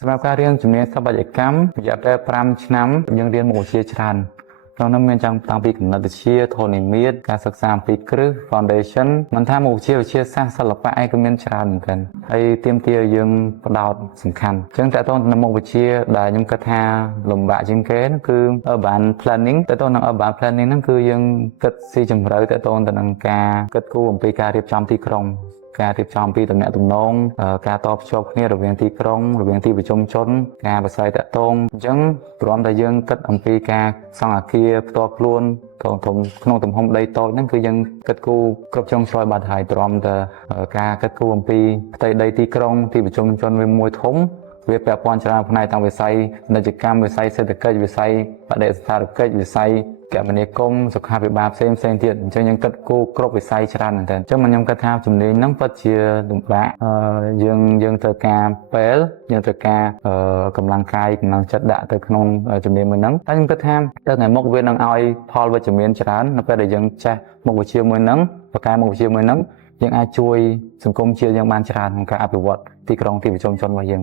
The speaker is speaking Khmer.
សម្រាប់ការរៀនជំនាញស្ថាបត្យកម្មរយៈពេល5ឆ្នាំយើងរៀនមុខវិជ្ជាច្រើនក្នុងនោះមានតាំងពីគណិតវិទ្យាធនធានការសិក្សាអំពីគ្រឹះ foundation មិនថាមុខវិជ្ជាវិទ្យាសាស្ត្រសិល្បៈអីក៏មានច្រើនមែនទែនហើយទាមទារយើងផ្ដោតសំខាន់អញ្ចឹងតើតើទៅមុខវិជ្ជាដែលខ្ញុំគិតថាលំបាកជាងគេគឺ urban planning តើទៅនឹង urban planning ហ្នឹងគឺយើងគិតស៊ីជម្រៅតើទៅនឹងការគិតគូរអំពីការរៀបចំទីក្រុងការរៀបចំពីតំណែងតំណងការតភ្ជាប់គ្នារវាងទីក្រុងរវាងទីប្រជុំជនការប្រស័យតាក់ទងអញ្ចឹងព្រមតែយើងគិតអំពីការសង់អគារផ្ទាល់ខ្លួនក្នុងទំហំដីតូចហ្នឹងគឺយើងគិតគូរគ្រប់ជ្រុងជ្រោយបាត់ហើយព្រមតែការគិតគូរអំពីផ្ទៃដីទីក្រុងទីប្រជុំជនមួយធំវាពាក់ព័ន្ធច្រើនផ្នែកទាំងវិស័យពាណិជ្ជកម្មវិស័យសេដ្ឋកិច្ចវិស័យបដិសណ្ឋារកិច្ចវិស័យគមនាគមន៍សុខាភិបាលផ្សេងទៀតអញ្ចឹងយើងគិតគូរគ្រប់វិស័យច្រើនមែនទែនអញ្ចឹងខ្ញុំគិតថាជំនាញហ្នឹងពិតជាលំបាកយើងត្រូវការពេលយើងត្រូវការកម្លាំងកាយកម្លាំងចិត្តដាក់ទៅក្នុងជំនាញមួយហ្នឹងតែខ្ញុំគិតថាទៅថ្ងៃមុខវានឹងឲ្យផលវិជ្ជមានច្រើននៅពេលដែលយើងចេះមុខវិជ្ជាមួយហ្នឹងបកកែមុខវិជ្ជាមួយហ្នឹងយើងអាចជួយសង្គមជាតិយើងបានច្រើនក្នុងការអភិវឌ្ឍទីក្រុងទីប្រជុំជនរបស់យើង